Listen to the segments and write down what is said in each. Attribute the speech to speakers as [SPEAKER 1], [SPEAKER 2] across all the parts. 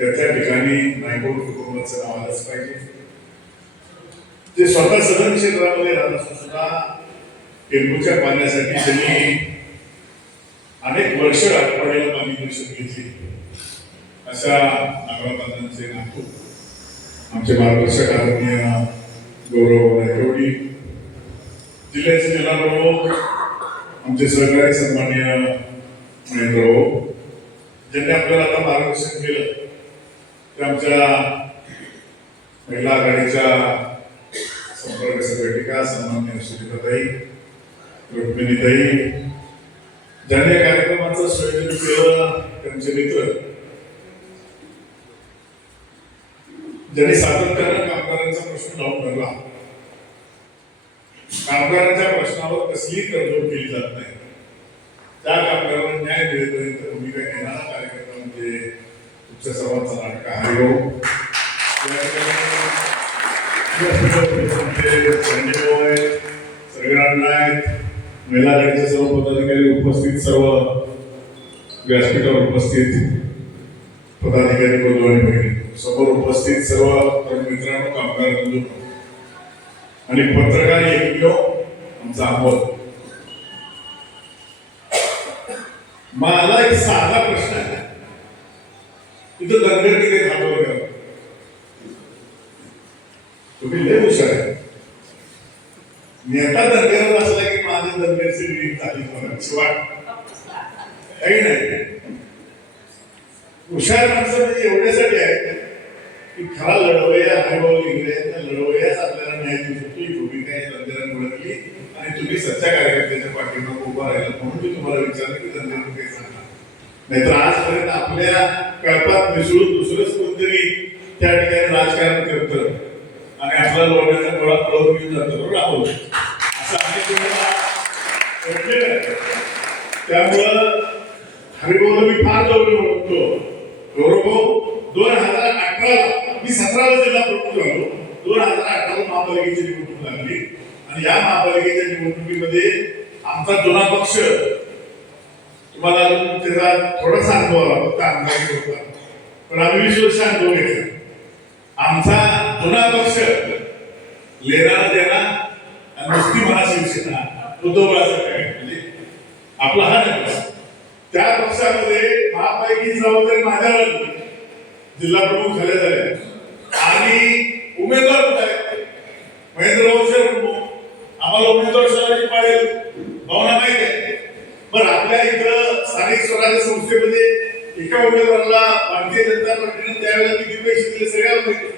[SPEAKER 1] त्या त्या ठिकाणी नायकोड कुटुंबाचं नाव आलंच पाहिजे. ते स्वतः सदन क्षेत्रामध्ये राहत असून सुद्धा टेंबूच्या पाण्यासाठी त्यांनी अनेक वर्ष आठवड्याला पाणी दर्शन घेतली. अशा नागराबांधांचे नातू आमचे मार्गदर्शक आदरणीय गौरव नायकवडी जिल्ह्याचे जिल्हाप्रमुख आमचे सहकारी सन्माननीय महेंद्र भाऊ ज्यांनी आपल्याला आता मार्गदर्शन केलं. आमच्या महिला आघाडीच्या संपर्क संघटिका सन्मान्य सुनीताताई रुक्मिणीताई ज्यांनी या कार्यक्रमाचं संयोजन केलं त्यांचे मित्र ज्यांनी सातत्यानं कामगारांचा प्रश्न लावून धरला. कामगारांच्या प्रश्नावर कसलीही तडजोड केली जात नाही. त्या कामगारांना न्याय मिळेपर्यंत भूमिका घेणारा कार्यक्रम म्हणजे तुमच्या सर्वांचा नाटक हरिओम या ठिकाणी सगळ्यांना आहेत महिला आघाडीचे सर्व पदाधिकारी उपस्थित सर्व व्यासपीठावर उपस्थित पदाधिकारी बंधू आणि बहिणी समोर उपस्थित सर्व तरुण मित्रांनो कामगार बंधू आणि पत्रकार एकमेव आमचा अमोल मला एक साधा युद्ध दंगल तिथे थांबवलं का तुम्ही लय हुशार आहे. नेता दंगेवर असला की माझ्या दंगेची रीत झाली कोणाची वाट. काही नाही. हुशार माणसं म्हणजे एवढ्यासाठी आहे की खरा लढवया हरिभाऊ लिहिले लढवयाच आपल्याला न्याय देऊ शकतो. ही भूमिका या दंगेला ओळखली. आणि तुम्ही सच्चा कार्यकर्त्याच्या पाठीमागे उभा राहिला म्हणून मी तुम्हाला विचारलं की दंगेला म्हणजे काही सांगा नाहीतर आजपर्यंत आपल्या कळपात मिसळून दुसरंच कोणतरी त्या ठिकाणी राजकारण करतं. आणि आपला लोकांचा गोळा पळवून घेऊन जातो राहुल. असं अनेक घडलेलं आहे. त्यामुळं हरिभाऊला मी फार जवळ म्हणतो गौरवभाऊ दोन हजार अठराला मी सतराला जिल्हा प्रमुख झालो. दोन हजार अठराला महापालिकेची निवडणूक लागली. आणि या महापालिकेच्या निवडणुकीमध्ये आमचा जुना पक्ष तुम्हाला त्याचा थोडासा अनुभव आला फक्त अंदाज होता पण आम्ही वीस वर्ष अनुभव घेतला. आमचा जुना पक्ष लेना देना नुसती म्हणा शिवसेना उद्धव बाळासाहेब म्हणजे आपला हा नाही पक्ष. त्या पक्षामध्ये महापालिकेची जबाबदारी माझ्यावर जिल्हा प्रमुख झाले झाले आणि उमेदवार कुठे आहेत? महेंद्र भाऊ प्रमुख. आम्हाला उमेदवार शोधायची पाळेल भावना माहिती आहे. पण आपल्या इकडं स्थानिक स्वराज्य संस्थेमध्ये एका उमेदवाराला भारतीय जनता पार्टीने त्यावेळेला किती पैसे दिले सगळ्याला माहिती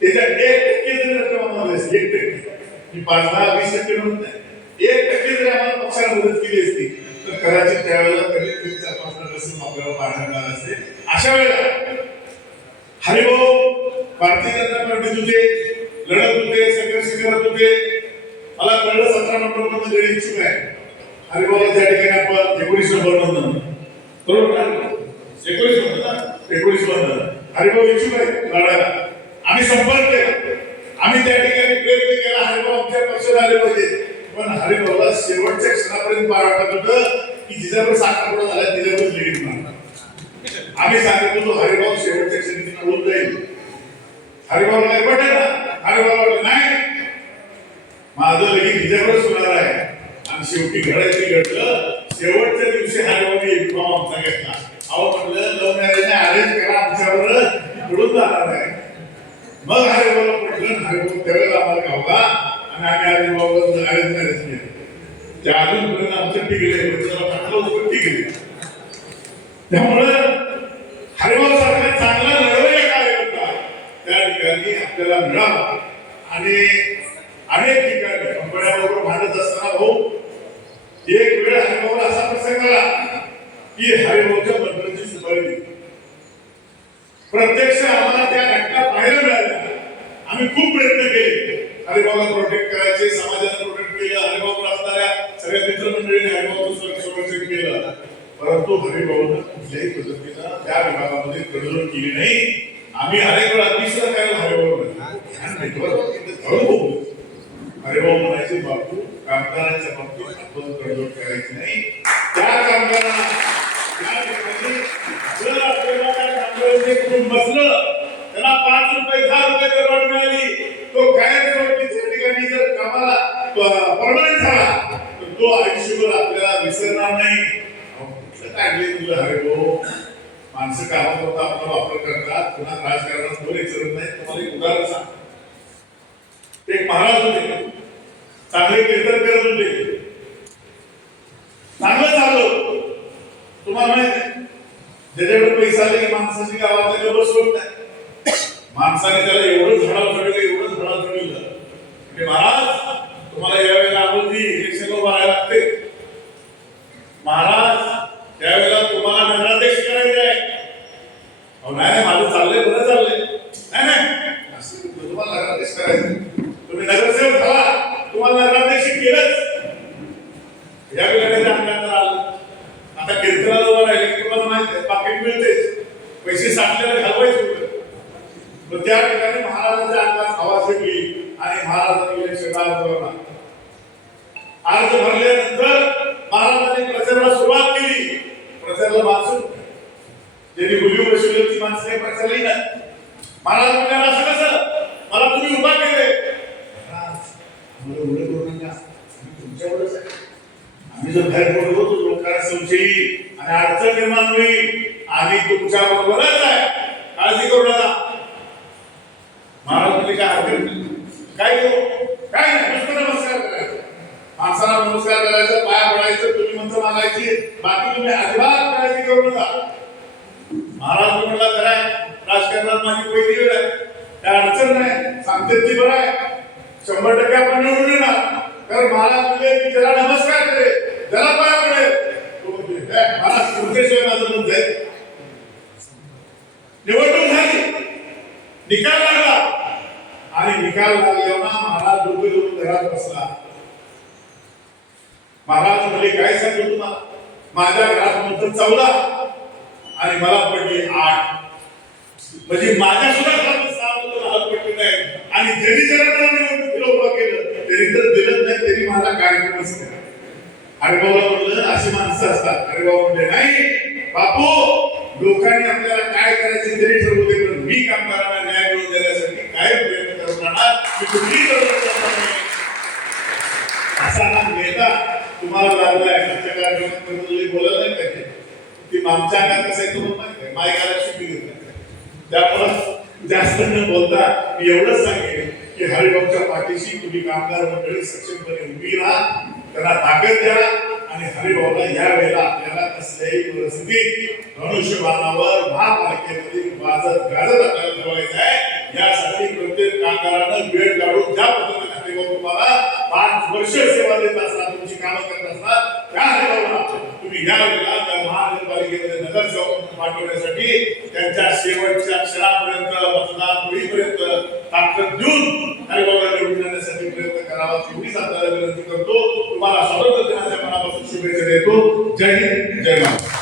[SPEAKER 1] त्याच्या एक टक्के जरी रक्कम आम्हाला असती, एक टक्के. मी पाच दहा वीस टक्के म्हणत नाही. एक टक्के जरी आम्हाला पक्षाला मदत केली असती तर कदाचित त्यावेळेला कमीत कमी चार पाच लाख रक्कम आपल्याला पाहायला मिळालं असते. अशा वेळेला हरिभाऊ भारतीय जनता पार्टीत होते लढत होते संघर्ष करत होते मला कळलं सतरा नोव्हेंबरमध्ये वेळ इच्छुक आहे. हरिभाऊला त्या ठिकाणी आपण बरोबर एकोणीस बनवलं एकोणीस अरे भाऊ इच्छुक आहे लढायला आम्ही संपर्क केला आम्ही त्या ठिकाणी प्रयत्न केला हरिभाऊ आमच्या पक्षात आले पाहिजे पण हरिभाऊला शेवटच्या क्षणापर्यंत पार वाटत होतं की जिजावर साखरपुडा झाला तिच्यावर लेडीज म्हणा आम्ही सांगितलं होतो हरिभाऊ शेवटच्या क्षणी पळून जाईल हरिभाऊ काय पटेल ना हरिभाऊ नाही माझं लगेच तिच्यावरच होणार आहे. आणि शेवटी घडायची घडलं. शेवटच्या दिवशी हरिभाऊने एक फॉर्म आमचा घेतला. अहो म्हटलं लव्ह मॅरेज अरेंज करा आमच्यावर पडून जाणार आहे. मग हरिभाऊला म्हटलं हरिभाऊ त्यावेळेला आम्हाला गावला आणि आम्ही हरिभाऊला अरेंज मॅरेज केलं. त्या अजूनपर्यंत आमचं टिकले पाठवलं टिकले त्यामुळं हरिभाऊ सारखा चांगला लढवया कार्यकर्ता त्या ठिकाणी आपल्याला मिळावा आणि अनेक ठिकाणी कंपन्याबरोबर भांडत असताना भाऊ एक हरिभाऊला असा प्रसंग आला की हरिभाऊच्या मंडळाची सुधारली प्रत्यक्ष आम्हाला त्या घटना पाहायला मिळाल्या. आम्ही खूप प्रयत्न केले. हरिभाऊला प्रोटेक्ट करायचे समाजाला प्रोटेक्ट केलं हरिभाऊ असणाऱ्या सगळ्या मित्रमंडळीने हरिभाऊचं संरक्षण केलं. परंतु हरिभाऊनं कुठल्याही पद्धतीनं त्या विभागामध्ये तडजोड केली नाही. आम्ही अनेक वेळा अतिशय करायला हरिभाऊ ध्यान हरिभाऊ म्हणायचे बापू कामगारांच्या बाबतीत आपण गडबड करायची नाही. त्या कामगारांना जर आपल्याला त्या कामगारांचे कुटुंब बसलं त्यांना पाच रुपये दहा रुपये गडबड मिळाली तो कायमस्वरूपी त्या ठिकाणी जर कामाला परमनंट झाला तर तो आयुष्यभर आपल्याला विसरणार नाही. काढले तुला हवे भाऊ माणसं कामापुरता आपला वापर करतात पुन्हा राजकारणात बोल विसरत नाही? तुम्हाला एक उदाहरण सांग एक महाराज होते. चांगले कीर्तन करत होते चांगलं चाललं तुम्हाला माहीत आहे. ज्याच्याकडे पैसा आले की माणसाची गावातल्या गबर सोडत नाही माणसाने त्याला एवढं झाडाव चढलं एवढं झाडाव चढलं म्हणजे महाराज तुम्हाला यावेळेला अगोदरी इलेक्शन उभा लागते. महाराज त्यावेळेला तुम्हाला नगराध्यक्ष करायचे आहे. अहो नाही नाही माझं चाललंय बरं चाललंय. नाही नाही. तुम्हाला नगराध्यक्ष करायचं? तुम्ही नगरसेवक झाला. केलंच. या वेळेला अंगात आलं. आता कीर्तनाला उभं राहिले की तुम्हाला माहिती आहे पाकिट मिळतेच पैसे साठलेले घालवायचे कुठं? पण त्या ठिकाणी महाराजांच्या अंगात हवा शिरली आणि महाराजांनी इलेक्शन अर्ज अर्ज भरल्यानंतर महाराजांनी प्रचाराला सुरुवात केली. प्रचाराला वाचून ज्यांनी मुली बसवली होती माणसं काही प्रचारला येणार महाराज म्हणाला असं कसं? मला तुम्ही उभा केले. महाराज, उलट तुमच्यावरच आम्ही जर बाहेर पडलो तर लोकांना संशय येईल आणि अडचण निर्माण होईल. आम्ही तुमच्या बरोबरच आहे. काळजी करू नका. महाराज म्हणजे काय हरकत काय करू काय नुसतं नमस्कार करायचं. माणसाला नमस्कार करायचं पाया पडायचं तुम्ही मंत्र मागायची. बाकी तुम्ही अजिबात काळजी करू नका. महाराज म्हणला कराय राजकारणात माझी पहिली वेळ आहे. काय अडचण नाही. सांगते ती बरं आहे. शंभर टक्के आपण निवडून येणार. कारण महाराज म्हणजे मी त्याला नमस्कार करे त्याला पाया पडेल तो म्हणतोय, महाराज तुमच्याशिवाय माझं मन जाईल निवडणूक झाली. निकाल लागला. आणि निकाल लागल्यावर महाराज डोके दोन घरात बसला. महाराज म्हणजे काय सांगतो तुम्हाला? माझ्या घरात म्हणतो चौदा आणि मला पडली आठ. म्हणजे माझ्या सुद्धा घरात सहा मुलं हात पडले नाही. आणि जरी जरा त्याला निवडणुकीला उभं केलं तरी तर दिलं नाही तरी माझा कार्यक्रमच केला हरिभाऊला म्हणलं अशी माणसं असतात. हरिभाऊ म्हणले नाही बापू लोकांनी आपल्याला काय करायचे तरी ठरवते पण मी कामगारांना न्याय मिळवून देण्यासाठी काय प्रयत्न करत राहणार मी कुठली नाही. असा हा नेता तुम्हाला लागलाय. तुमच्या कार्यक्रमात बोलायला नाही पाहिजे. ती मागच्या अंगात कसं आहे तुम्हाला माहिती आहे मायकाला शिकली घेत नाही त्यामुळं जास्त न बोलता मी एवढंच सांगेन. की हरिभाऊच्या पाठीशी तुम्ही कामगार मंडळी सक्षमपणे उभी राहा त्याला ताकद द्या आणि हरिभाऊला या वेळेला आपल्याला कसल्याही परिस्थितीत धनुष्यबाणावर महापालिकेमध्ये वाजत गाजत आपल्याला ठेवायचं आहे. यासाठी प्रत्येक कामगारानं वेळ काढून ज्या पद्धतीने हरिभाऊ तुम्हाला पाच वर्ष सेवा देत असतात तुमची कामं करत असतात त्या हरिभाऊला तुम्ही या वेळेला त्या महानगरपालिकेमध्ये नगरसेवक पाठवण्यासाठी त्यांच्या शेवटच्या क्षणापर्यंत मतदान होईपर्यंत ताकद देऊन हरिभाऊला निवडून आणण्यासाठी प्रयत्न करावा एवढीच आपल्याला विनंती करतो. तुम्हाला स्वातंत्र्य दिनाच्या मनापासून शुभेच्छा देतो. जय हिंद जय महाराष्ट्र.